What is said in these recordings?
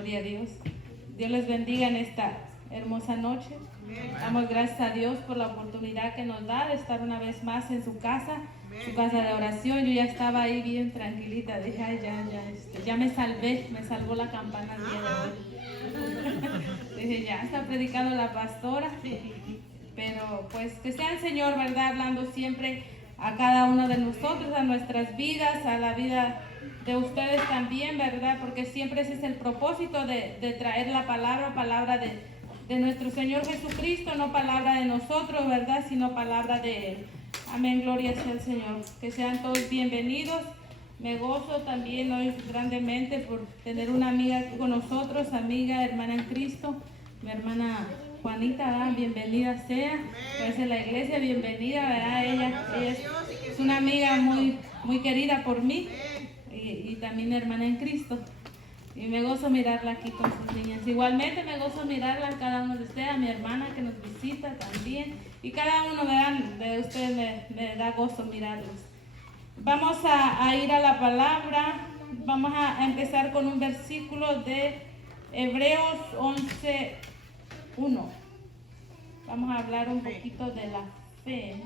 Gloria a Dios. Dios les bendiga en esta hermosa noche. Damos gracias a Dios por la oportunidad que nos da de estar una vez más en su casa de oración. Yo ya estaba ahí bien tranquilita. Dije, ay, ya me salvó la campana el día de hoy. Dije, ya está predicando la pastora. Pero pues que sea el Señor, ¿verdad? Hablando siempre a cada uno de nosotros, a nuestras vidas, a la vida de ustedes también, ¿verdad? Porque siempre ese es el propósito de traer la palabra de nuestro Señor Jesucristo, no palabra de nosotros, ¿verdad? Sino palabra de Él. Amén, gloria sea al Señor. Que sean todos bienvenidos. Me gozo también hoy grandemente por tener una amiga aquí con nosotros, amiga, hermana en Cristo, mi hermana Juanita, ¿verdad? Bienvenida sea. Pues en la iglesia, bienvenida, ¿verdad? Ella es una amiga muy querida por mí y también hermana en Cristo. Y me gozo mirarla aquí con sus niñas. Igualmente me gozo mirarla a cada uno de ustedes, a mi hermana que nos visita también. Y cada uno de ustedes me da gozo mirarlos. Vamos a ir a la palabra. Vamos a empezar con un versículo de Hebreos 11:1. Vamos a hablar un poquito de la fe.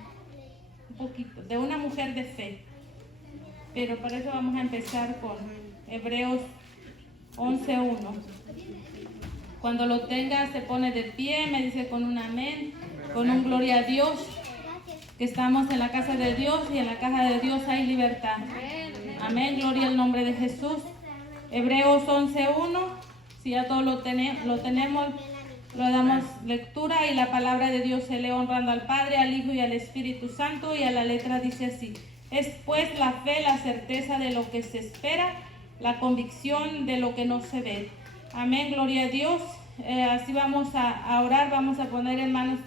Un poquito, de una mujer de fe. Pero para eso vamos a empezar con Hebreos 11:1. Cuando lo tenga se pone de pie, me dice con un amén, con un gloria a Dios, que estamos en la casa de Dios y en la casa de Dios hay libertad. Amén, gloria al nombre de Jesús. Hebreos 11:1, si ya todo lo tenemos, lo damos lectura y la palabra de Dios se lee honrando al Padre, al Hijo y al Espíritu Santo, y a la letra dice así: es pues la fe, la certeza de lo que se espera, la convicción de lo que no se ve. Amén, gloria a Dios. Así vamos a orar, vamos a poner en manos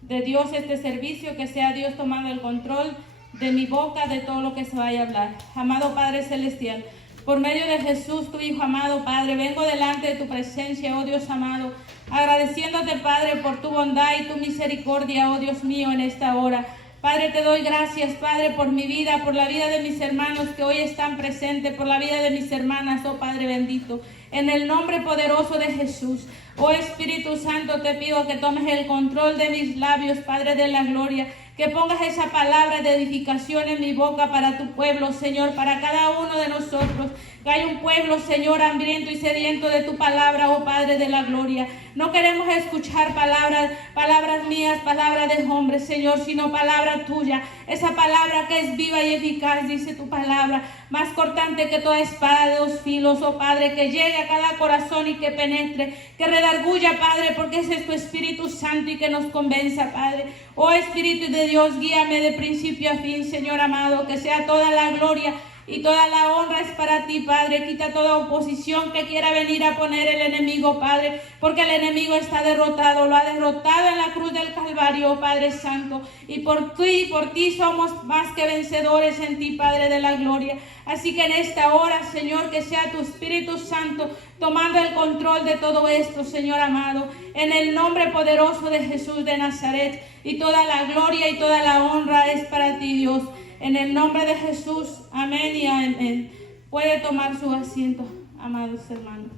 de Dios este servicio, que sea Dios tomando el control de mi boca, de todo lo que se vaya a hablar. Amado Padre Celestial, por medio de Jesús, tu Hijo amado, Padre, vengo delante de tu presencia, oh Dios amado, agradeciéndote, Padre, por tu bondad y tu misericordia, oh Dios mío, en esta hora. Padre, te doy gracias, Padre, por mi vida, por la vida de mis hermanos que hoy están presentes, por la vida de mis hermanas, oh Padre bendito. En el nombre poderoso de Jesús, oh Espíritu Santo, te pido que tomes el control de mis labios, Padre de la gloria, que pongas esa palabra de edificación en mi boca para tu pueblo, Señor, para cada uno de nosotros. Que hay un pueblo, Señor, hambriento y sediento de tu palabra, oh Padre de la gloria. No queremos escuchar palabras mías, palabras de hombres, Señor, sino palabra tuya. Esa palabra que es viva y eficaz, dice tu palabra, más cortante que toda espada de dos filos, oh Padre, que llegue a cada corazón y que penetre, que redarguya, Padre, porque ese es tu Espíritu Santo y que nos convenza, Padre. Oh Espíritu de Dios, guíame de principio a fin, Señor amado, que sea toda la gloria y toda la honra es para ti, Padre. Quita toda oposición que quiera venir a poner el enemigo, Padre, porque el enemigo está derrotado, lo ha derrotado en la cruz del Calvario, Padre Santo, y por ti somos más que vencedores en ti, Padre de la gloria. Así que en esta hora, Señor, que sea tu Espíritu Santo tomando el control de todo esto, Señor amado, en el nombre poderoso de Jesús de Nazaret, y toda la gloria y toda la honra es para ti, Dios. En el nombre de Jesús, amén y amén. Puede tomar su asiento, amados hermanos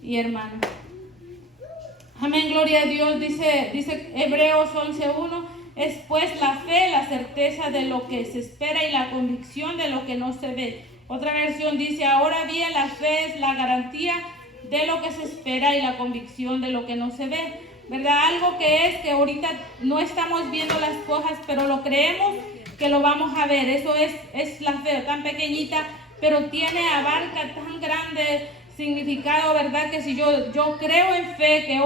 y hermanas. Amén, gloria a Dios. Dice Hebreos 11:1, es pues la fe, la certeza de lo que se espera y la convicción de lo que no se ve. Otra versión dice, ahora bien, la fe es la garantía de lo que se espera y la convicción de lo que no se ve. ¿Verdad? Algo que ahorita no estamos viendo las cosas, pero lo creemos que lo vamos a ver. Eso es la fe, tan pequeñita, pero abarca tan grande significado, ¿verdad? Que si yo creo en fe, que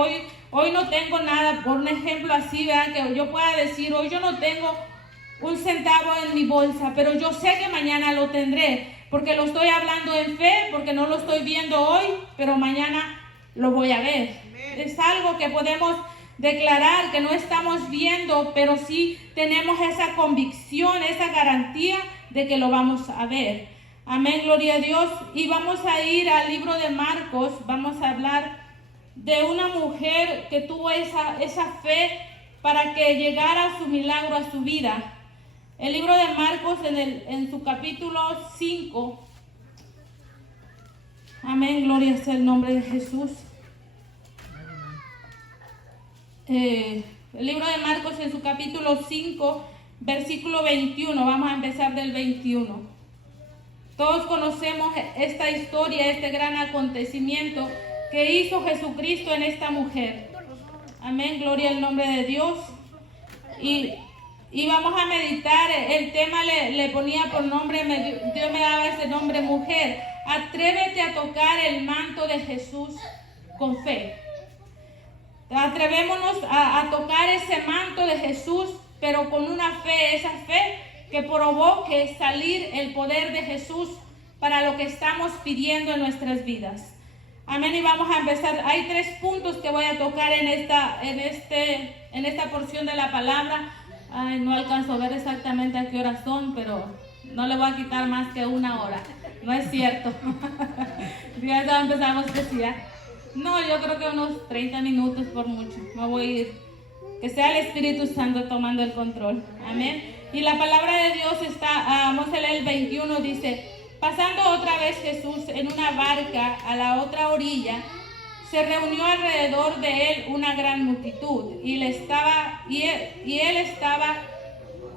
hoy no tengo nada, por un ejemplo así, ¿verdad? Que yo pueda decir, hoy yo no tengo un centavo en mi bolsa, pero yo sé que mañana lo tendré, porque lo estoy hablando en fe, porque no lo estoy viendo hoy, pero mañana lo voy a ver. Es algo que podemos declarar, que no estamos viendo, pero sí tenemos esa convicción, esa garantía de que lo vamos a ver. Amén, gloria a Dios. Y vamos a ir al libro de Marcos. Vamos a hablar de una mujer que tuvo esa fe para que llegara su milagro a su vida. El libro de Marcos en su capítulo 5. Amén, gloria sea el nombre de Jesús. El libro de Marcos en su capítulo 5, versículo 21, vamos a empezar del 21. Todos conocemos esta historia, este gran acontecimiento que hizo Jesucristo en esta mujer. Amén, gloria al nombre de Dios. Y vamos a meditar, el tema le ponía por nombre, Dios me daba ese nombre, mujer. Atrévete a tocar el manto de Jesús con fe. Atrevémonos a tocar ese manto de Jesús, pero con una fe, esa fe que provoque salir el poder de Jesús para lo que estamos pidiendo en nuestras vidas. Amén, y vamos a empezar. Hay 3 puntos que voy a tocar en esta porción de la palabra. Ay, no alcanzo a ver exactamente a qué horas son, pero no le voy a quitar más que 1 hora. No es cierto. Ya empezamos a decir. No, yo creo que unos 30 minutos por mucho. Me voy a ir. Que sea el Espíritu Santo tomando el control. Amén. Y la palabra de Dios está, vamos a leer el 21, dice: pasando otra vez Jesús en una barca a la otra orilla, se reunió alrededor de él una gran multitud, y él estaba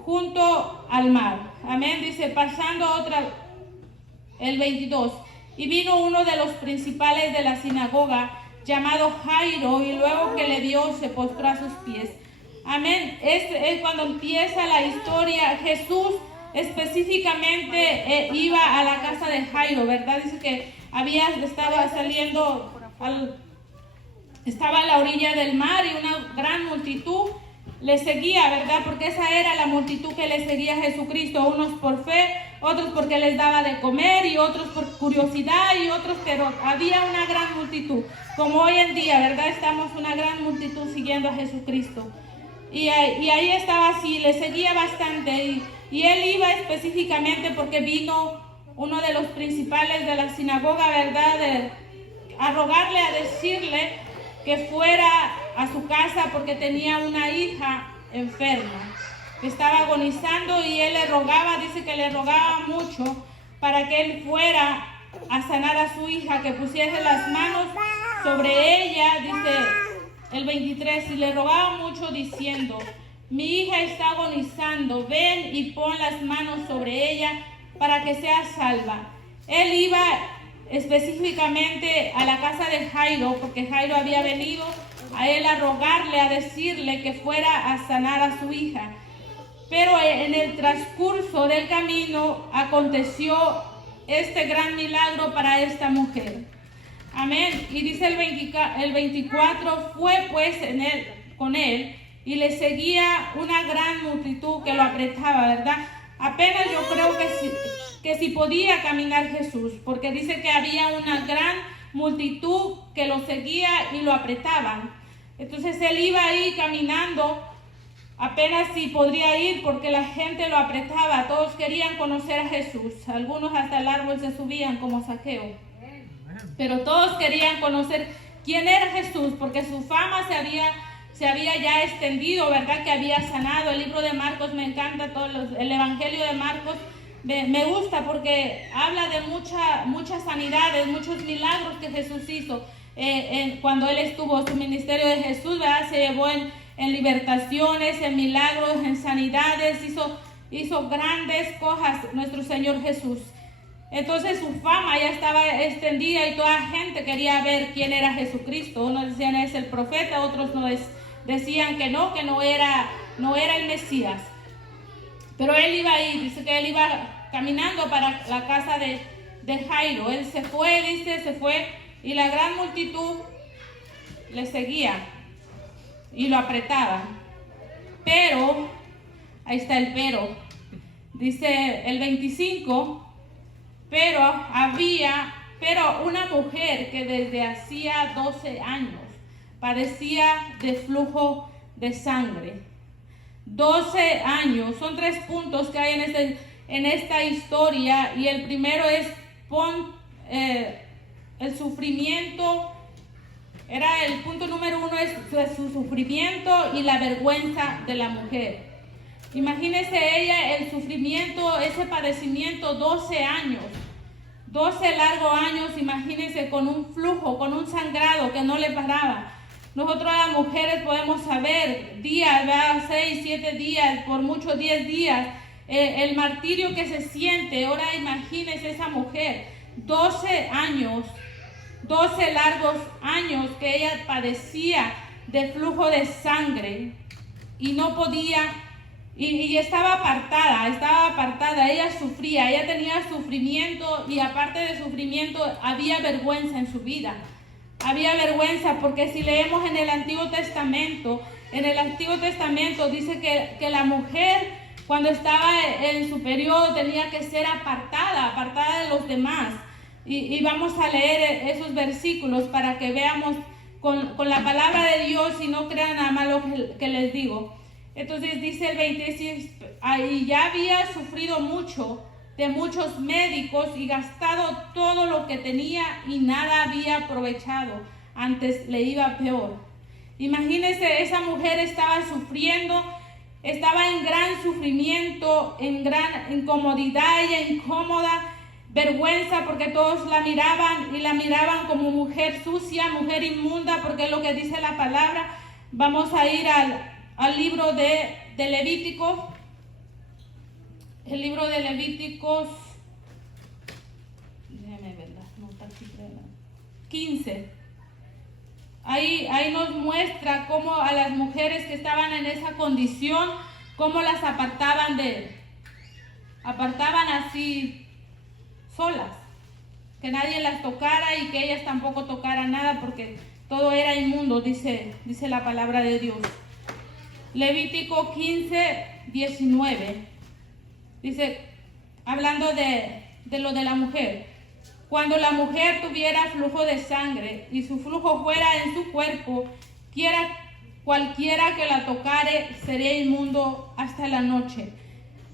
junto al mar. Amén. Dice, pasando el 22, y vino uno de los principales de la sinagoga, llamado Jairo, y luego que le vio, se postró a sus pies. Amén. Es cuando empieza la historia. Jesús específicamente iba a la casa de Jairo, ¿verdad? Dice que estaba a la orilla del mar, y una gran multitud le seguía, ¿verdad? Porque esa era la multitud que le seguía a Jesucristo, unos por fe, otros porque les daba de comer, y otros por curiosidad, y otros, pero había una gran multitud, como hoy en día, ¿verdad? Estamos una gran multitud siguiendo a Jesucristo, y ahí estaba así, le seguía bastante, y él iba específicamente porque vino uno de los principales de la sinagoga, ¿verdad? A rogarle, a decirle que fuera a su casa porque tenía una hija enferma que estaba agonizando, y él le rogaba, dice que le rogaba mucho para que él fuera a sanar a su hija, que pusiese las manos sobre ella, dice el 23, y le rogaba mucho diciendo: mi hija está agonizando, ven y pon las manos sobre ella para que sea salva. Él iba específicamente a la casa de Jairo porque Jairo había venido a él a rogarle, a decirle que fuera a sanar a su hija. Pero en el transcurso del camino aconteció este gran milagro para esta mujer. Amén. Y dice el 24, fue pues con él, y le seguía una gran multitud que lo apretaba, ¿verdad? Apenas yo creo que si podía caminar Jesús, porque dice que había una gran multitud que lo seguía y lo apretaban. Entonces él iba ahí caminando, apenas si podría ir porque la gente lo apretaba. Todos querían conocer a Jesús, algunos hasta el árbol se subían como Zaqueo, pero todos querían conocer quién era Jesús, porque su fama se había ya extendido, ¿verdad? Que había sanado. El libro de Marcos me encanta, el evangelio de Marcos me gusta porque habla de muchas sanidades, muchos milagros que Jesús hizo. Cuando él estuvo, su ministerio de Jesús, ¿verdad? Se llevó en libertaciones, en milagros, en sanidades, hizo grandes cosas nuestro Señor Jesús. Entonces su fama ya estaba extendida y toda la gente quería ver quién era Jesucristo. Unos decían es el profeta, otros decían que no era el Mesías. Pero él iba ahí, dice que él iba caminando para la casa de Jairo. Él se fue, y la gran multitud le seguía y lo apretaba. Pero, ahí está el pero, dice el 25, pero una mujer que desde hacía 12 años padecía de flujo de sangre. 12 años. Son 3 puntos que hay en esta historia, y el primero es el sufrimiento. El punto número 1 es su sufrimiento y la vergüenza de la mujer. Imagínese ella, el sufrimiento, ese padecimiento, 12 años. 12 largos años, imagínense, con un flujo, con un sangrado que no le paraba. Nosotros las mujeres podemos saber días, ¿verdad? 6, 7 días, por mucho 10 días, el martirio que se siente. Ahora imagínense esa mujer, 12 años, 12 largos años que ella padecía de flujo de sangre y no podía, y estaba apartada, ella sufría, ella tenía sufrimiento y aparte de sufrimiento había vergüenza en su vida. Había vergüenza porque si leemos en el Antiguo Testamento dice que la mujer cuando estaba en su periodo tenía que ser apartada de los demás. Y vamos a leer esos versículos para que veamos con la palabra de Dios y no crean nada más lo que les digo. Entonces dice el 26, y ya había sufrido mucho de muchos médicos y gastado todo lo que tenía y nada había aprovechado, antes le iba peor. Imagínense, esa mujer estaba sufriendo, estaba en gran sufrimiento, en gran incomodidad, ella incómoda, vergüenza porque todos la miraban y la miraban como mujer sucia, mujer inmunda, porque es lo que dice la palabra. Vamos a ir al libro de Levítico. El libro de Levíticos, déjame ver las notas aquí, 15. Ahí nos muestra cómo a las mujeres que estaban en esa condición, cómo las apartaban así solas, que nadie las tocara y que ellas tampoco tocaran nada porque todo era inmundo, dice la palabra de Dios. Levítico 15, 19. Dice, hablando de lo de la mujer, cuando la mujer tuviera flujo de sangre y su flujo fuera en su cuerpo, cualquiera que la tocare sería inmundo hasta la noche.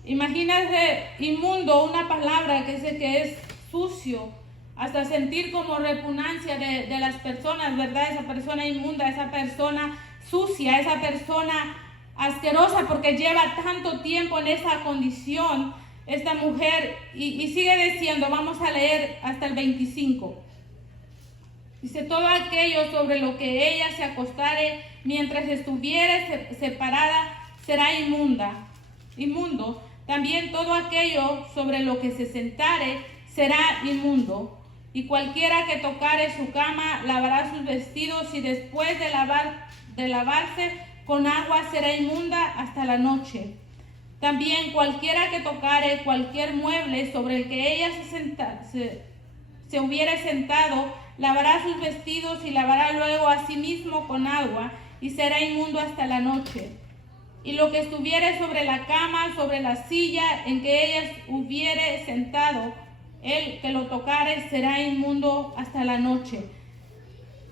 Imagínate, inmundo, una palabra que es sucio, hasta sentir como repugnancia de las personas, ¿verdad? Esa persona inmunda, esa persona sucia, esa persona asquerosa porque lleva tanto tiempo en esa condición, esta mujer, y sigue diciendo, vamos a leer hasta el 25. Dice, todo aquello sobre lo que ella se acostare mientras estuviere separada será inmundo. También todo aquello sobre lo que se sentare será inmundo. Y cualquiera que tocare su cama lavará sus vestidos y después de lavarse con agua será inmunda hasta la noche. También cualquiera que tocare cualquier mueble sobre el que ella se hubiere sentado, lavará sus vestidos y lavará luego a sí mismo con agua y será inmundo hasta la noche. Y lo que estuviere sobre la cama, sobre la silla en que ella hubiere sentado, el que lo tocare será inmundo hasta la noche.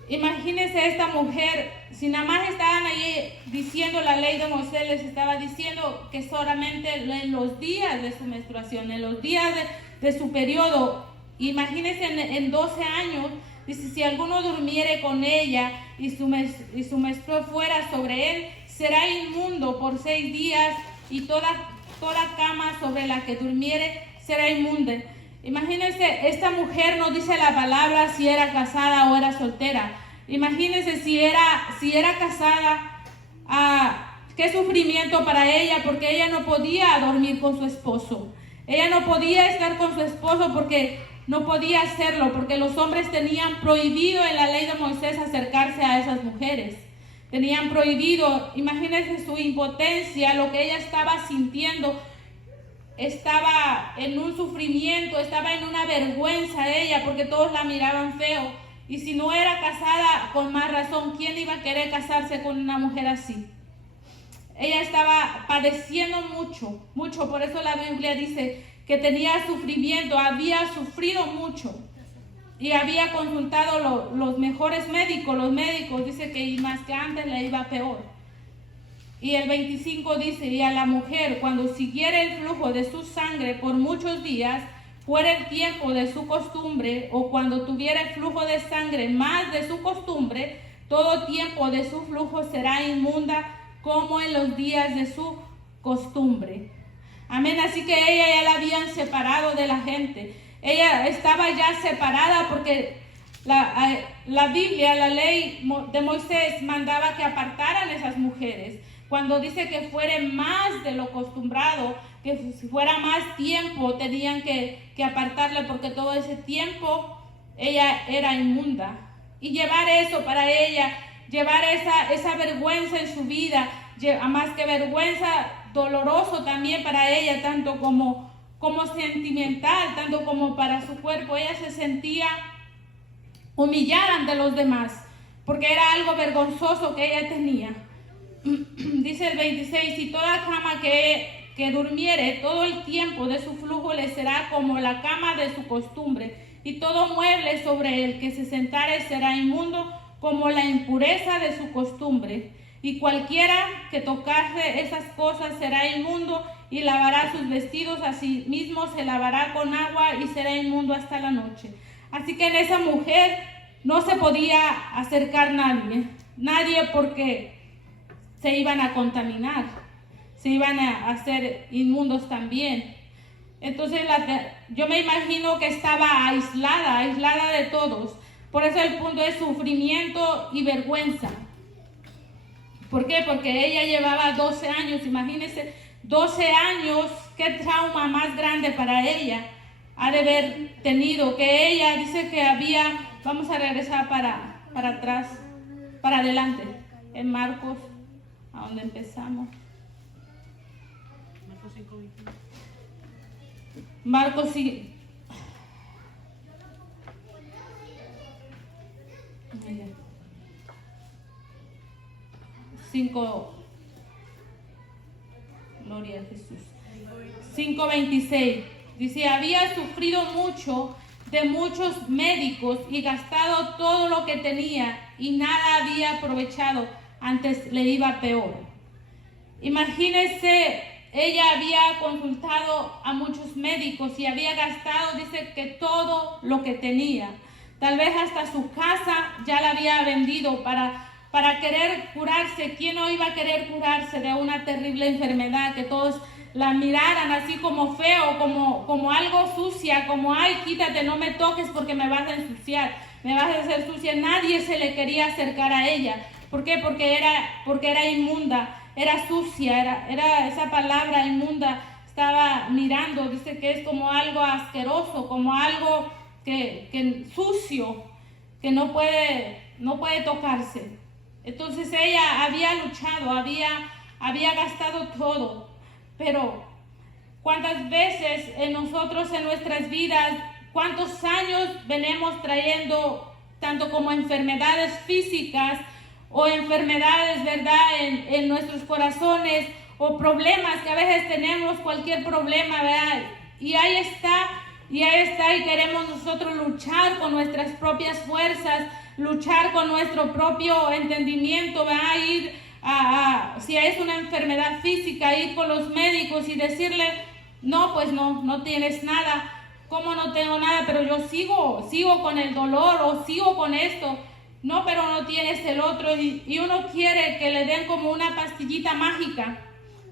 Imagínense esta mujer, si nada más estaban ahí diciendo la ley de Moisés, les estaba diciendo que solamente en los días de su menstruación, en los días de su periodo, imagínense en 12 años, dice, si alguno durmiere con ella y su menstruo fuera sobre él, será inmundo por 6 días y toda cama sobre la que durmiere será inmunda. Imagínense, esta mujer no dice la palabra si era casada o era soltera. Imagínense si era casada, qué sufrimiento para ella, porque ella no podía dormir con su esposo. Ella no podía estar con su esposo porque no podía hacerlo, porque los hombres tenían prohibido en la ley de Moisés acercarse a esas mujeres. Tenían prohibido, imagínense su impotencia, lo que ella estaba sintiendo. Estaba en un sufrimiento, estaba en una vergüenza ella porque todos la miraban feo. Y si no era casada, con más razón, ¿quién iba a querer casarse con una mujer así? Ella estaba padeciendo mucho. Por eso la Biblia dice que tenía sufrimiento, había sufrido mucho. Y había consultado los mejores médicos. Los médicos dicen que más que antes le iba peor. Y el 25 dice, y a la mujer, cuando siguiera el flujo de su sangre por muchos días, fuera el tiempo de su costumbre, o cuando tuviera el flujo de sangre más de su costumbre, todo tiempo de su flujo será inmunda, como en los días de su costumbre. Amén. Así que ella ya la habían separado de la gente. ella estaba ya separada porque la Biblia, la ley de Moisés mandaba que apartaran esas mujeres. Cuando dice que fuera más de lo acostumbrado, que si fuera más tiempo, tenían que apartarla porque todo ese tiempo ella era inmunda. Y llevar eso para ella, llevar esa vergüenza en su vida, más que vergüenza, doloroso también para ella, tanto como sentimental, tanto como para su cuerpo. Ella se sentía humillada ante los demás, porque era algo vergonzoso que ella tenía. Dice el 26, y toda cama que durmiere todo el tiempo de su flujo le será como la cama de su costumbre, y todo mueble sobre el que se sentare será inmundo como la impureza de su costumbre. Y cualquiera que tocase esas cosas será inmundo y lavará sus vestidos, así mismo se lavará con agua y será inmundo hasta la noche. Así que en esa mujer no se podía acercar nadie porque se iban a contaminar, se iban a hacer inmundos también. Entonces yo me imagino que estaba aislada de todos. Por eso el punto es sufrimiento y vergüenza. ¿Por qué? Porque ella llevaba 12 años, imagínense, 12 años, qué trauma más grande para ella ha de haber tenido, que ella dice que había, vamos a regresar para atrás, para adelante, en Marcos, a donde empezamos. Marcos 5:21. Marcos 5, gloria a Jesús. 5:26. Dice, había sufrido mucho de muchos médicos y gastado todo lo que tenía y nada había aprovechado, antes le iba peor. Imagínense, ella había consultado a muchos médicos y había gastado, dice que todo lo que tenía. Tal vez hasta su casa ya la había vendido para querer curarse. ¿Quién no iba a querer curarse de una terrible enfermedad? Que todos la miraran así como feo, como algo sucia, como ay, quítate, no me toques porque me vas a ensuciar, me vas a hacer sucia. Nadie se le quería acercar a ella. ¿Por qué? Porque era inmunda, era sucia, era esa palabra inmunda. Estaba mirando, dice que es como algo asqueroso, como algo que sucio, que no puede tocarse. Entonces ella había luchado, había gastado todo, pero ¿cuántas veces nosotros en nuestras vidas, cuántos años venimos trayendo tanto como enfermedades físicas o enfermedades, ¿verdad?, en nuestros corazones, o problemas que a veces tenemos, cualquier problema, ¿verdad? Y ahí está, y queremos nosotros luchar con nuestras propias fuerzas, luchar con nuestro propio entendimiento, ¿verdad? Ir si es una enfermedad física, ir con los médicos y decirle, no, pues no tienes nada. ¿Cómo no tengo nada? Pero yo sigo con el dolor, o sigo con esto. No, pero no tienes el otro. Y uno quiere que le den como una pastillita mágica,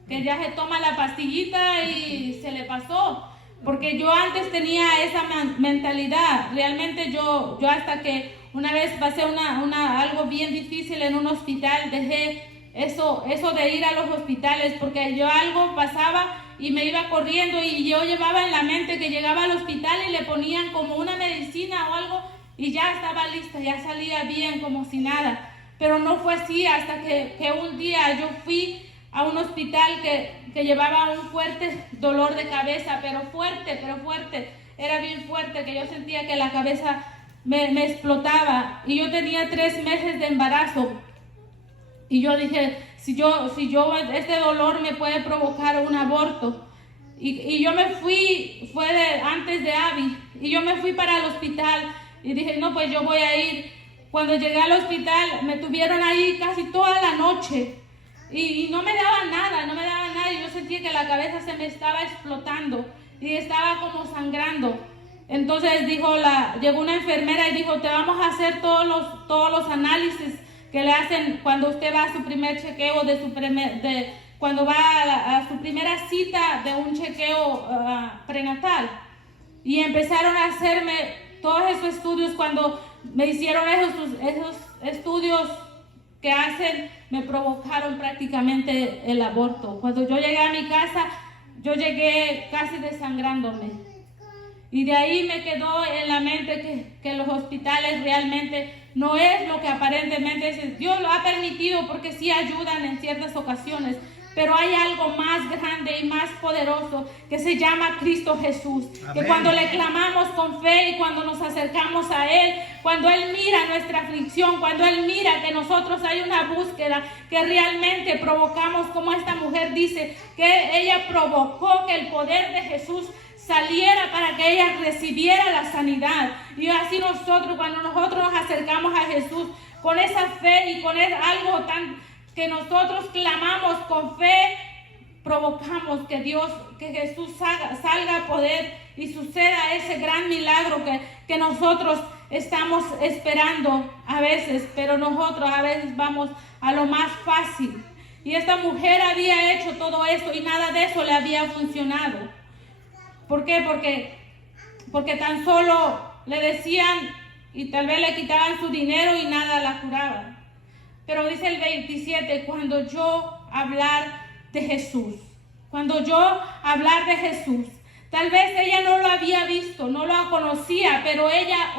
que ya se toma la pastillita y se le pasó. Porque yo antes tenía esa mentalidad. Realmente yo hasta que una vez pasé algo bien difícil en un hospital, dejé eso de ir a los hospitales, porque yo algo pasaba y me iba corriendo, y yo llevaba en la mente que llegaba al hospital y le ponían como una medicina o algo y ya estaba lista, ya salía bien como si nada. Pero no fue así hasta que un día yo fui a un hospital que llevaba un fuerte dolor de cabeza, pero fuerte, era bien fuerte, que yo sentía que la cabeza me explotaba, y yo tenía 3 meses de embarazo, y yo dije, si yo este dolor me puede provocar un aborto, y yo me fui, antes de Abby, y yo me fui para el hospital, y dije, no, pues yo voy a ir. Cuando llegué al hospital, me tuvieron ahí casi toda la noche, y no me daban nada, y yo sentía que la cabeza se me estaba explotando, y estaba como sangrando. Entonces llegó una enfermera y dijo, te vamos a hacer todos los análisis que le hacen cuando usted va a su primer chequeo, cuando va a su primera cita de un chequeo prenatal. Y empezaron a hacerme todos esos estudios. Cuando me hicieron esos estudios que hacen, me provocaron prácticamente el aborto. Cuando yo llegué a mi casa, yo llegué casi desangrándome. Y de ahí me quedó en la mente que los hospitales realmente no es lo que aparentemente es. Dios lo ha permitido porque sí ayudan en ciertas ocasiones, pero hay algo más grande y más poderoso que se llama Cristo Jesús. Amén. Que cuando le clamamos con fe y cuando nos acercamos a Él, cuando Él mira nuestra aflicción, cuando Él mira que nosotros hay una búsqueda, que realmente provocamos, como esta mujer dice, que ella provocó que el poder de Jesús saliera para que ella recibiera la sanidad. Y así nosotros, cuando nosotros nos acercamos a Jesús con esa fe y con algo tan que nosotros clamamos con fe, provocamos que Jesús salga a poder y suceda ese gran milagro que nosotros estamos esperando a veces, pero nosotros a veces vamos a lo más fácil. Y esta mujer había hecho todo eso y nada de eso le había funcionado. ¿Por qué? Porque tan solo le decían y tal vez le quitaban su dinero y nada la curaban. Pero dice el 27, cuando yo hablar de Jesús, tal vez ella no lo había visto, no lo conocía, pero ella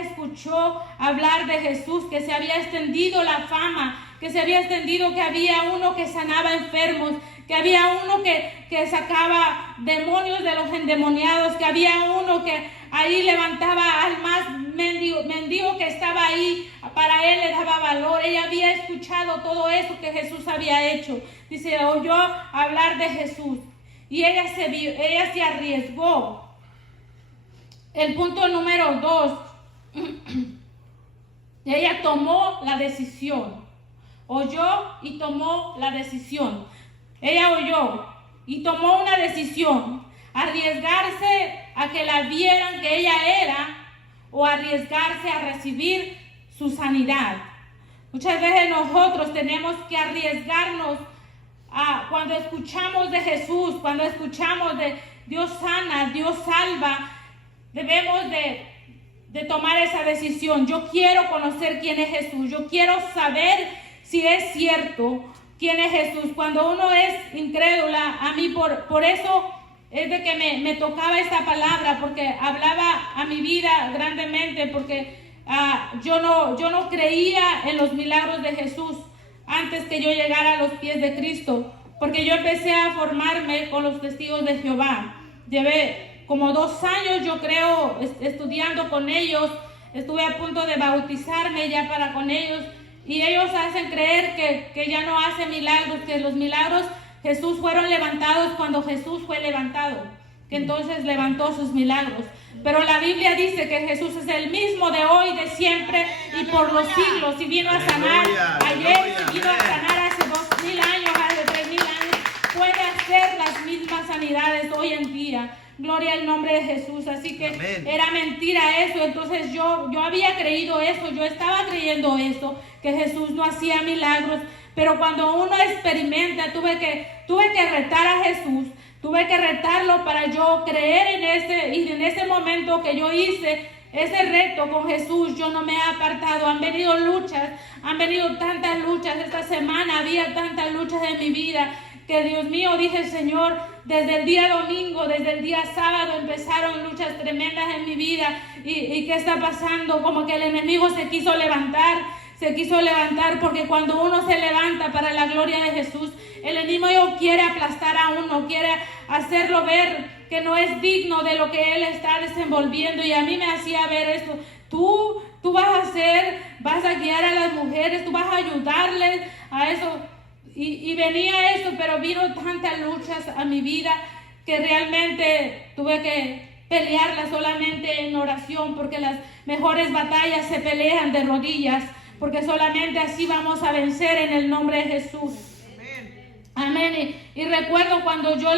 escuchó hablar de Jesús, que se había extendido la fama, que se había extendido, que había uno que sanaba enfermos, que había uno que sacaba demonios de los endemoniados, que había uno que ahí levantaba al más mendigo que estaba ahí, para él le daba valor. Ella había escuchado todo eso que Jesús había hecho. Dice, oyó hablar de Jesús y ella se arriesgó. El punto número 2, ella tomó la decisión. Oyó y tomó la decisión. Ella oyó y tomó una decisión, arriesgarse a que la vieran que ella era o arriesgarse a recibir su sanidad. Muchas veces nosotros tenemos que arriesgarnos cuando escuchamos de Jesús, cuando escuchamos de Dios sana, Dios salva, debemos de tomar esa decisión. Yo quiero conocer quién es Jesús, yo quiero saber si es cierto quién es Jesús. Cuando uno es incrédula, a mí por eso es de que me tocaba esta palabra, porque hablaba a mi vida grandemente, porque yo no creía en los milagros de Jesús antes que yo llegara a los pies de Cristo, porque yo empecé a formarme con los testigos de Jehová. Llevé como 2 años, yo creo, estudiando con ellos. Estuve a punto de bautizarme ya con ellos, y ellos hacen creer que ya no hacen milagros, que los milagros Jesús fueron levantados cuando Jesús fue levantado, que entonces levantó sus milagros. Pero la Biblia dice que Jesús es el mismo de hoy, de siempre y por los siglos. Y vino a sanar ayer, y vino a sanar hace 2000 años, hace 3000 años. Puede hacer las mismas sanidades hoy en día. Gloria al nombre de Jesús. Así que amén. Era mentira eso. Entonces yo había creído eso, yo estaba creyendo eso, que Jesús no hacía milagros. Pero cuando uno experimenta, tuve que retar a Jesús, tuve que retarlo para yo creer y en ese momento que yo hice ese reto con Jesús, yo no me he apartado. Han venido luchas, han venido tantas luchas. Esta semana había tantas luchas en mi vida que, Dios mío, dije, Señor, desde el día domingo, desde el día sábado empezaron luchas tremendas en mi vida. ¿Y qué está pasando? Como que el enemigo se quiso levantar, porque cuando uno se levanta para la gloria de Jesús, el enemigo quiere aplastar a uno, quiere hacerlo ver que no es digno de lo que él está desenvolviendo. Y a mí me hacía ver esto. Tú vas a guiar a las mujeres, tú vas a ayudarles a eso. Y venía eso, pero vino tantas luchas a mi vida que realmente tuve que pelearlas solamente en oración, porque las mejores batallas se pelean de rodillas, porque solamente así vamos a vencer en el nombre de Jesús. Amén. Y recuerdo cuando yo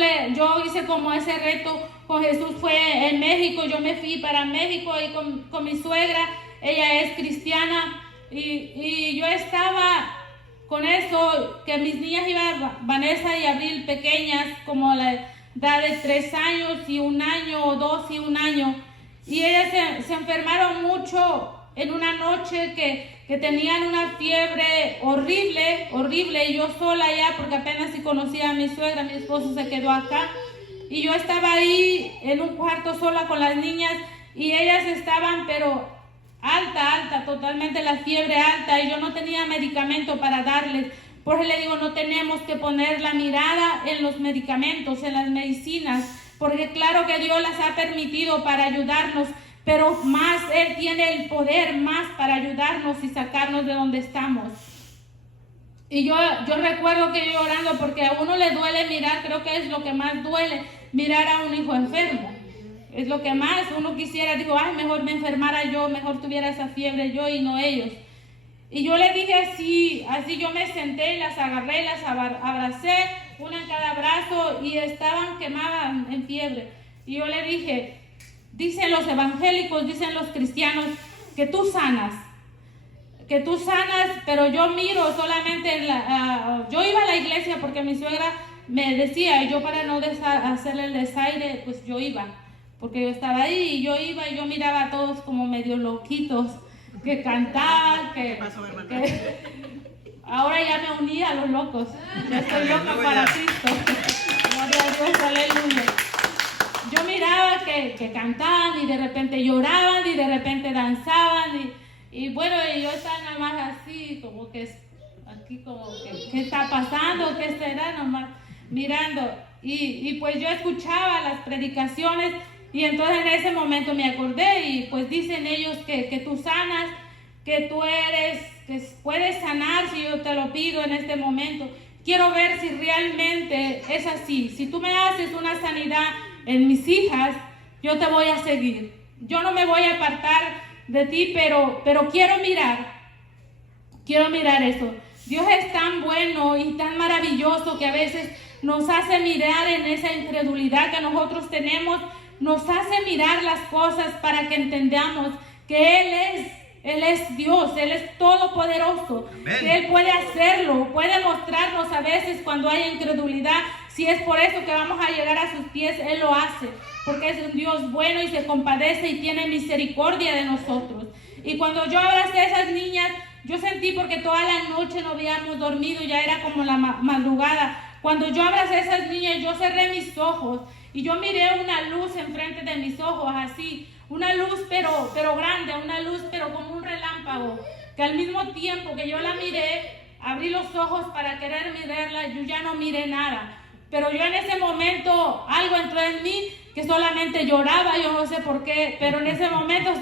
hice como ese reto con Jesús, fue en México. Yo me fui para México y con mi suegra, ella es cristiana, y yo estaba con eso, que mis niñas iban, Vanessa y Abril, pequeñas, como da de 3 años y 1 año, o 2 y 1 año. Y ellas se enfermaron mucho en una noche que tenían una fiebre horrible, horrible, y yo sola ya, porque apenas si conocía a mi suegra, mi esposo se quedó acá, y yo estaba ahí en un cuarto sola con las niñas, y ellas estaban, pero alta, totalmente la fiebre alta, y yo no tenía medicamento para darles. Por eso le digo, no tenemos que poner la mirada en los medicamentos, en las medicinas, porque claro que Dios las ha permitido para ayudarnos, pero más Él tiene el poder más para ayudarnos y sacarnos de donde estamos. Y yo recuerdo que yo orando, porque a uno le duele mirar, creo que es lo que más duele, mirar a un hijo enfermo. Es lo que más uno quisiera, digo, ay, mejor me enfermara yo, mejor tuviera esa fiebre yo y no ellos. Y yo le dije así yo me senté y las agarré, las abracé, una en cada brazo, y estaban quemadas en fiebre. Y yo le dije, dicen los evangélicos, dicen los cristianos, que tú sanas, pero yo miro solamente, yo iba a la iglesia porque mi suegra me decía, y yo para no hacerle el desaire, pues yo iba, porque yo estaba ahí, y yo iba y yo miraba a todos como medio loquitos, que cantaban, que ahora ya me uní a los locos, ya estoy loca para Cristo, gloria a Dios, aleluya. Yo miraba que cantaban y de repente lloraban y de repente danzaban y bueno, y yo estaba nada más así, como que aquí como que ¿qué está pasando? ¿Qué será? Nomás mirando y pues yo escuchaba las predicaciones. Y entonces en ese momento me acordé y pues dicen ellos que tú sanas, que tú que puedes sanar si yo te lo pido en este momento. Quiero ver si realmente es así. Si tú me haces una sanidad en mis hijas, yo te voy a seguir. Yo no me voy a apartar de ti, pero quiero mirar eso. Dios es tan bueno y tan maravilloso que a veces nos hace mirar en esa incredulidad que nosotros tenemos. Nos hace mirar las cosas para que entendamos que Él es Dios, Él es todopoderoso, amén, que Él puede hacerlo, puede mostrarnos a veces cuando hay incredulidad. Si es por eso que vamos a llegar a sus pies, Él lo hace, porque es un Dios bueno y se compadece y tiene misericordia de nosotros. Y cuando yo abracé a esas niñas, yo sentí, porque toda la noche no habíamos dormido, ya era como la madrugada. Cuando yo abracé a esas niñas, yo cerré mis ojos y yo miré una luz enfrente de mis ojos, así, una luz pero grande, una luz pero como un relámpago, que al mismo tiempo que yo la miré, abrí los ojos para querer mirarla, yo ya no miré nada. Pero yo en ese momento, algo entró en mí que solamente lloraba, yo no sé por qué, pero en ese momento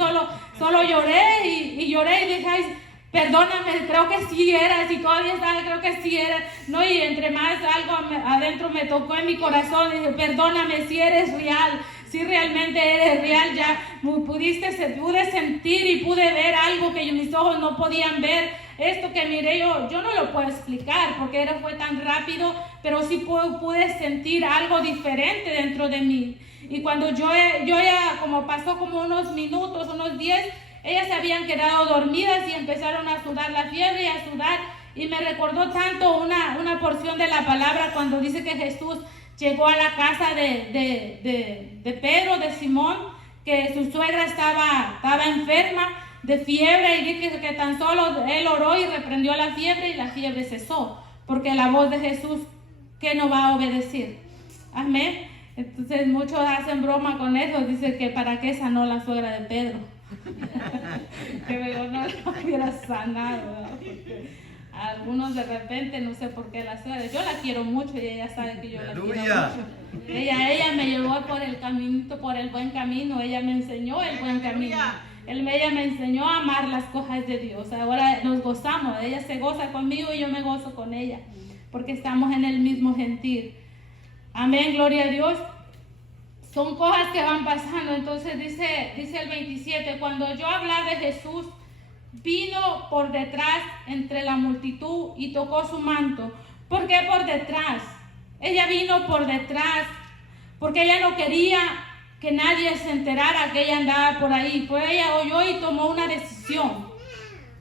solo lloré y lloré y dije, ay, perdóname, creo que sí era, si todavía estaba, creo que sí era, no, y entre más algo adentro me tocó en mi corazón, y dije, perdóname, si eres real, si realmente eres real, ya pude sentir y pude ver algo que mis ojos no podían ver. Esto que miré yo no lo puedo explicar porque fue tan rápido, pero sí pude sentir algo diferente dentro de mí. Y cuando yo ya, como pasó como unos minutos, unos 10, ellas se habían quedado dormidas y empezaron a sudar la fiebre y a sudar. Y me recordó tanto una porción de la palabra cuando dice que Jesús llegó a la casa de Pedro, de Simón, que su suegra estaba enferma de fiebre, y dice que tan solo él oró y reprendió la fiebre y la fiebre cesó, porque la voz de Jesús, ¿qué no va a obedecer? Amén. Entonces muchos hacen broma con eso, dicen que para qué sanó la suegra de Pedro. Que mejor no lo hubiera sanado, ¿no? Porque algunos de repente, no sé por qué la suegra, yo la quiero mucho y ella sabe que yo la quiero mucho. Ella me llevó por el caminito, por el buen camino, ella me enseñó el buen camino. Ella me enseñó a amar las cosas de Dios. Ahora nos gozamos, ella se goza conmigo y yo me gozo con ella, porque estamos en el mismo gentil. Amén, gloria a Dios. Son cosas que van pasando. Entonces dice el 27, cuando yo hablaba de Jesús, vino por detrás entre la multitud y tocó su manto. ¿Por qué por detrás? Ella vino por detrás porque ella no quería que nadie se enterara que ella andaba por ahí. Pues ella oyó y tomó una decisión.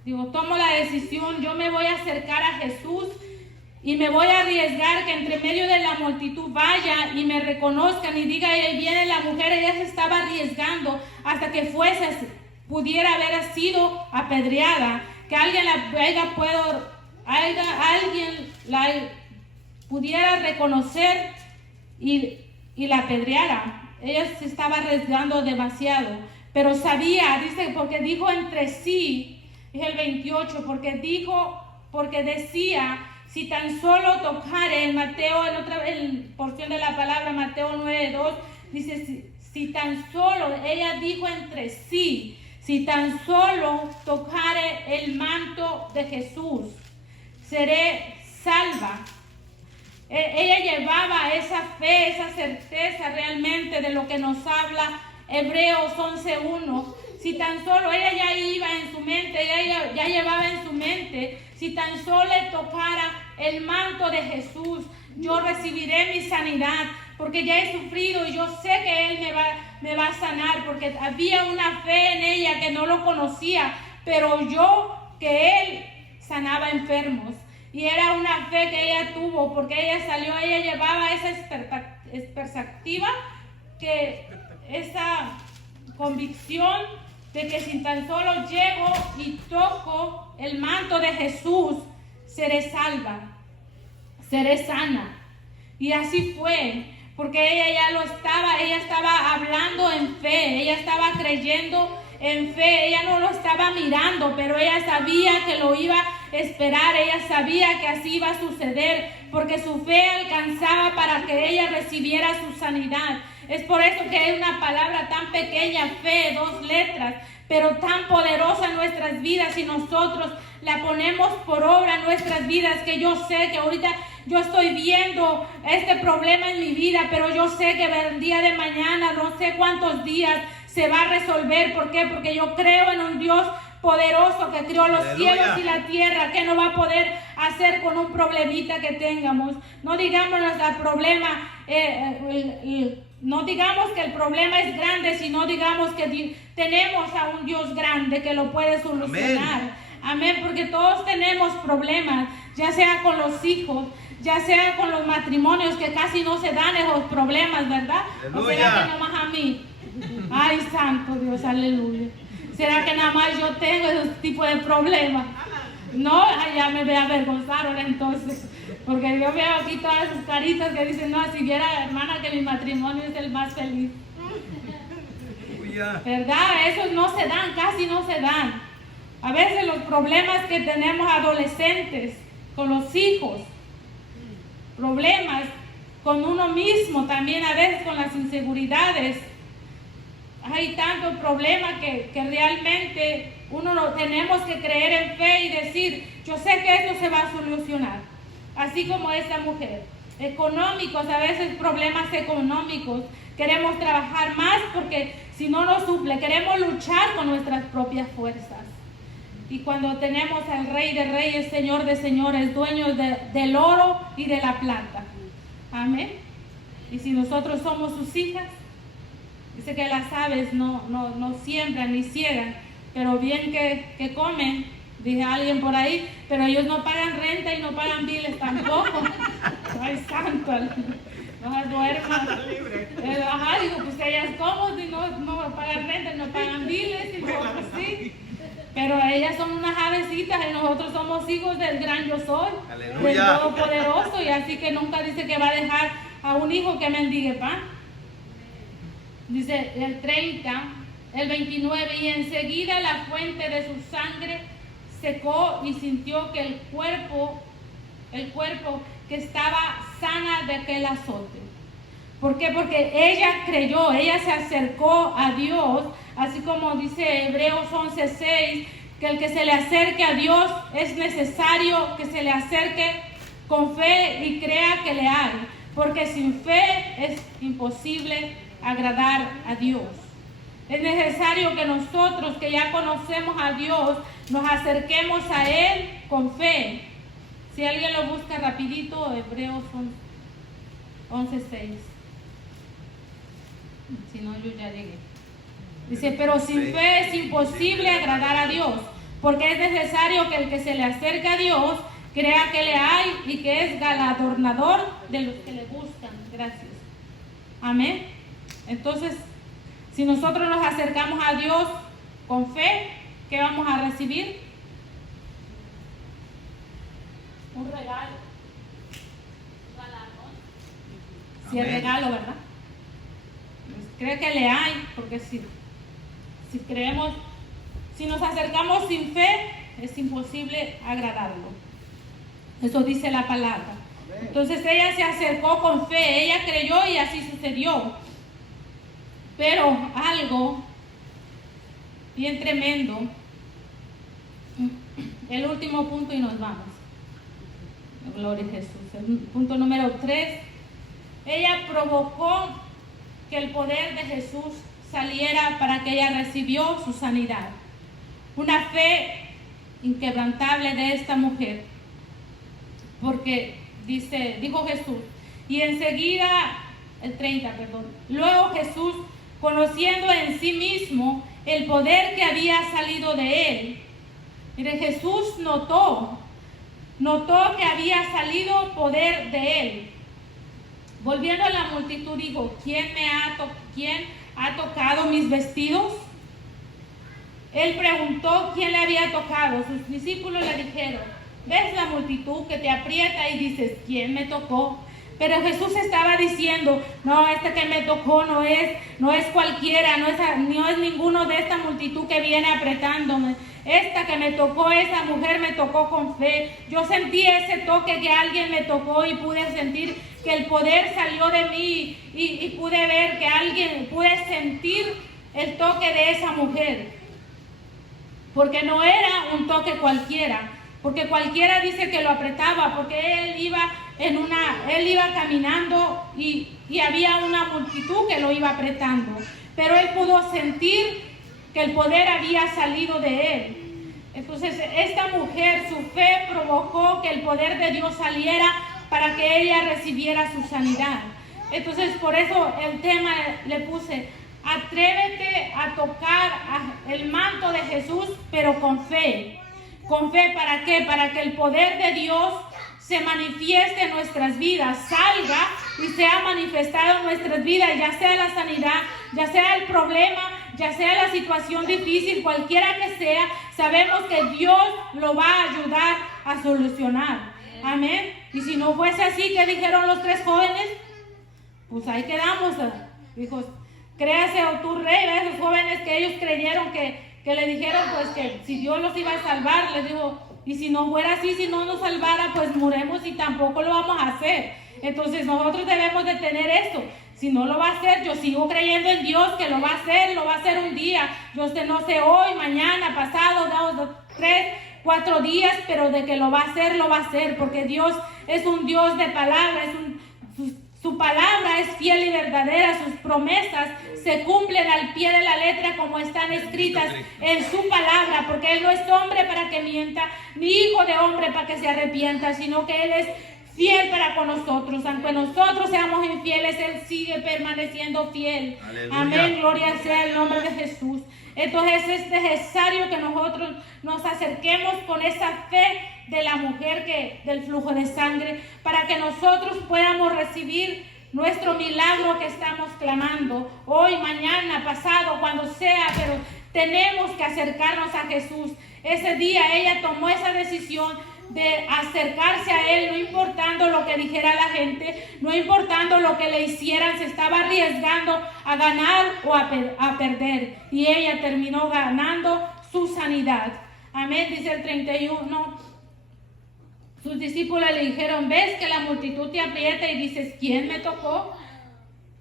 Digo, tomo la decisión, yo me voy a acercar a Jesús y me voy a arriesgar que entre medio de la multitud vaya y me reconozcan y diga, ahí viene la mujer. Ella se estaba arriesgando hasta que pudiera haber sido apedreada, que alguien la pudiera reconocer y la apedreara. Ella se estaba arriesgando demasiado, pero sabía, dice, porque dijo entre sí, es el 28, porque decía, si tan solo tocare, en Mateo, en porción de la palabra, Mateo 9:2, dice, si tan solo, ella dijo entre sí, si tan solo tocare el manto de Jesús, seré salva. Ella llevaba esa fe, esa certeza realmente de lo que nos habla Hebreos 11:1. Si tan solo ella ya iba en su mente, ella ya llevaba en su mente, si tan solo le tocara el manto de Jesús, yo recibiré mi sanidad, porque ya he sufrido y yo sé que Él me va a sanar, porque había una fe en ella que no lo conocía, pero yo que Él sanaba enfermos. Y era una fe que ella tuvo, porque ella llevaba esa perspectiva, esa convicción de que si tan solo llego y toco el manto de Jesús, seré salva, seré sana. Y así fue, porque ella estaba hablando en fe, ella estaba creyendo en fe, ella no lo estaba mirando, pero ella sabía que lo iba a esperar, ella sabía que así iba a suceder, porque su fe alcanzaba para que ella recibiera su sanidad. Es por eso que es una palabra tan pequeña, fe, 2 letras, pero tan poderosa en nuestras vidas, y nosotros la ponemos por obra en nuestras vidas, que yo sé que ahorita yo estoy viendo este problema en mi vida, pero yo sé que el día de mañana, no sé cuántos días, se va a resolver. ¿Por qué? Porque yo creo en un Dios poderoso que creó los cielos y la tierra, que no va a poder hacer con un problemita que tengamos. No digamos nuestro problema, no digamos que el problema es grande, sino digamos que tenemos a un Dios grande que lo puede solucionar. Amén, porque todos tenemos problemas, ya sea con los hijos, ya sea con los matrimonios, que casi no se dan esos problemas, ¿verdad? ¿O será que nomás a mí? Ay, santo Dios, aleluya. ¿Será que nada más yo tengo ese tipo de problemas? No, ya me voy a avergonzar ahora entonces, porque yo veo aquí todas esas caritas que dicen, no, si viera, hermana, que mi matrimonio es el más feliz. ¿Verdad? Esos no se dan, casi no se dan. A veces los problemas que tenemos adolescentes, con los hijos, problemas con uno mismo también, a veces con las inseguridades. Hay tantos problemas que realmente uno lo tenemos que creer en fe y decir, yo sé que esto se va a solucionar. Así como esta mujer. Económicos, a veces problemas económicos. Queremos trabajar más porque si no nos suple, queremos luchar con nuestras propias fuerzas. Y cuando tenemos al Rey de Reyes, Señor de Señores, dueño del oro y de la plata. Amén. Y si nosotros somos sus hijas, dice que las aves no siembran ni ciegan, pero bien que comen, dije alguien por ahí, pero ellos no pagan renta y no pagan biles tampoco. Ay, santo, no se duerman. Ajá, digo, pues ellas como si no pagan renta, no pagan biles, y no, pues sí. Pero ellas son unas avecitas y nosotros somos hijos del gran yo soy, aleluya, del Todopoderoso, y así que nunca dice que va a dejar a un hijo que mendigue pan. Dice el 30, el 29, y enseguida la fuente de su sangre secó y sintió que el cuerpo que estaba sana de aquel azote. ¿Por qué? Porque ella creyó, ella se acercó a Dios, así como dice Hebreos 11:6, que el que se le acerque a Dios es necesario que se le acerque con fe y crea que le hay, porque sin fe es imposible agradar a Dios. Es necesario que nosotros, que ya conocemos a Dios, nos acerquemos a Él con fe. Si alguien lo busca rapidito, Hebreos 11:6. Si no, yo ya llegué. Dice, pero sin fe es imposible agradar a Dios, porque es necesario que el que se le acerque a Dios crea que le hay y que es galardonador de los que le buscan. Gracias. Amén. Entonces, si nosotros nos acercamos a Dios con fe, ¿qué vamos a recibir? Un regalo. Un galardón. Si es regalo, ¿verdad? Pues cree que le hay, porque si creemos, si nos acercamos sin fe, es imposible agradarlo. Eso dice la palabra. Entonces ella se acercó con fe, ella creyó y así sucedió. Pero algo bien tremendo, el último punto y nos vamos. Gloria a Jesús. El punto número 3, ella provocó que el poder de Jesús saliera para que ella recibió su sanidad. Una fe inquebrantable de esta mujer, porque dijo Jesús, y enseguida, el 30, perdón, luego Jesús, conociendo en sí mismo el poder que había salido de él, mire, Jesús notó que había salido poder de él. Volviendo a la multitud, dijo, ¿quién ha tocado mis vestidos? Él preguntó quién le había tocado. Sus discípulos le dijeron, ¿ves la multitud que te aprieta y dices, ¿quién me tocó? Pero Jesús estaba diciendo, no, este que me tocó no es cualquiera, no es ninguno de esta multitud que viene apretándome. Esta que me tocó, esa mujer me tocó con fe. Yo sentí ese toque que alguien me tocó y pude sentir que el poder salió de mí y pude ver que pude sentir el toque de esa mujer. Porque no era un toque cualquiera, porque cualquiera dice que lo apretaba, porque él iba caminando y había una multitud que lo iba apretando, pero él pudo sentir que el poder había salido de él. Entonces esta mujer, su fe provocó que el poder de Dios saliera para que ella recibiera su sanidad. Entonces por eso el tema le puse, atrévete a tocar el manto de Jesús, pero con fe. ¿Con fe para qué? Para que el poder de Dios se manifieste en nuestras vidas, salga y sea manifestado en nuestras vidas, ya sea la sanidad, ya sea el problema, ya sea la situación difícil, cualquiera que sea, sabemos que Dios lo va a ayudar a solucionar. Amén. Y si no fuese así, ¿qué dijeron los 3 jóvenes? Pues ahí quedamos. Dijo, créase o tú rey, a esos jóvenes que ellos creyeron que le dijeron pues que si Dios los iba a salvar, les dijo, y si no fuera así, si no nos salvara, pues muremos y tampoco lo vamos a hacer. Entonces nosotros debemos de tener esto. Si no lo va a hacer, yo sigo creyendo en Dios que lo va a hacer un día. Yo no sé hoy, mañana, pasado, 2, 3, 4 días, pero de que lo va a hacer, porque Dios es un Dios de palabra, su palabra es fiel y verdadera, sus promesas se cumplen al pie de la letra como están escritas en su palabra, porque Él no es hombre para que mienta, ni hijo de hombre para que se arrepienta, sino que Él es fiel para con nosotros. Aunque nosotros seamos infieles, Él sigue permaneciendo fiel. Aleluya. Amén, gloria sea el nombre de Jesús. Entonces es necesario que nosotros nos acerquemos con esa fe de la mujer del flujo de sangre, para que nosotros podamos recibir nuestro milagro que estamos clamando hoy, mañana, pasado, cuando sea, pero tenemos que acercarnos a Jesús. Ese día ella tomó esa decisión de acercarse a Él, no importando lo que dijera la gente, no importando lo que le hicieran, se estaba arriesgando a ganar o a perder, y ella terminó ganando su sanidad. Amén, dice el 31. Sus discípulos le dijeron, ¿ves que la multitud te aprieta y dices, ¿quién me tocó?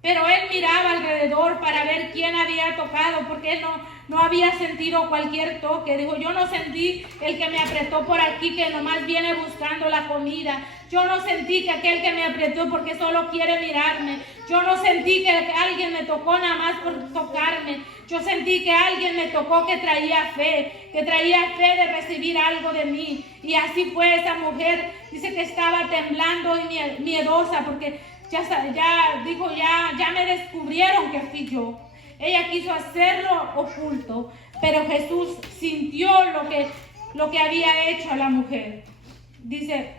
Pero él miraba alrededor para ver quién había tocado, porque él no había sentido cualquier toque. Dijo, yo no sentí el que me apretó por aquí, que nomás viene buscando la comida. Yo no sentí que aquel que me apretó porque solo quiere mirarme. Yo no sentí que alguien me tocó nada más por tocarme. Yo sentí que alguien me tocó que traía fe de recibir algo de mí. Y así fue esa mujer. Dice que estaba temblando y miedosa porque ya me descubrieron que fui yo. Ella quiso hacerlo oculto, pero Jesús sintió lo que había hecho a la mujer. dice,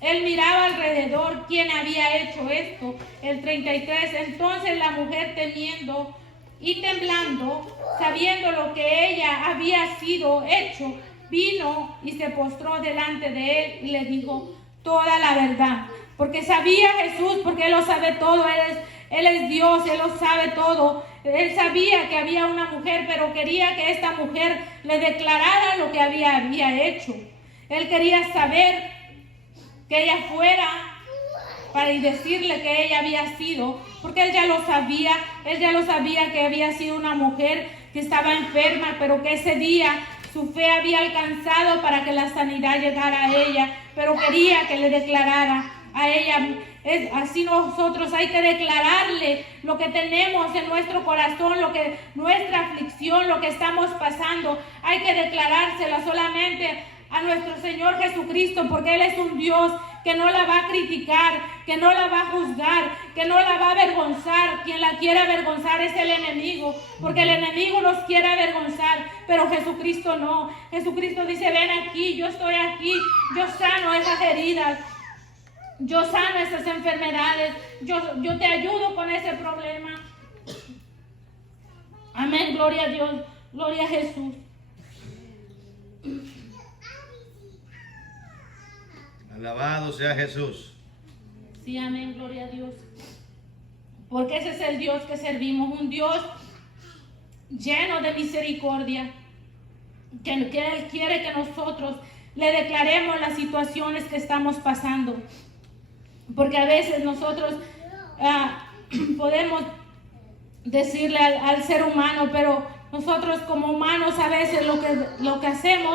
él miraba alrededor quién había hecho esto. El 33, entonces la mujer temiendo y temblando, sabiendo lo que ella había sido hecho, vino y se postró delante de él y le dijo toda la verdad. Porque sabía Jesús, porque Él lo sabe todo, Él es Dios, Él lo sabe todo. Él sabía que había una mujer, pero quería que esta mujer le declarara lo que había hecho. Él quería saber que ella fuera para decirle que ella había sido, porque él ya lo sabía que había sido una mujer que estaba enferma, pero que ese día su fe había alcanzado para que la sanidad llegara a ella, pero quería que le declarara a ella. Así nosotros hay que declararle lo que tenemos en nuestro corazón, nuestra aflicción, lo que estamos pasando. Hay que declarársela solamente a nuestro Señor Jesucristo, porque Él es un Dios que no la va a criticar, que no la va a juzgar, que no la va a avergonzar. Quien la quiere avergonzar es el enemigo, porque el enemigo nos quiere avergonzar, pero Jesucristo no. Jesucristo dice, ven aquí, yo estoy aquí, yo sano esas heridas, yo sano esas enfermedades, yo te ayudo con ese problema. Amén, gloria a Dios, gloria a Jesús. Alabado sea Jesús. Sí, amén, gloria a Dios. Porque ese es el Dios que servimos, un Dios lleno de misericordia, que Él quiere que nosotros le declaremos las situaciones que estamos pasando. Porque a veces nosotros podemos decirle al ser humano, pero nosotros como humanos a veces lo que hacemos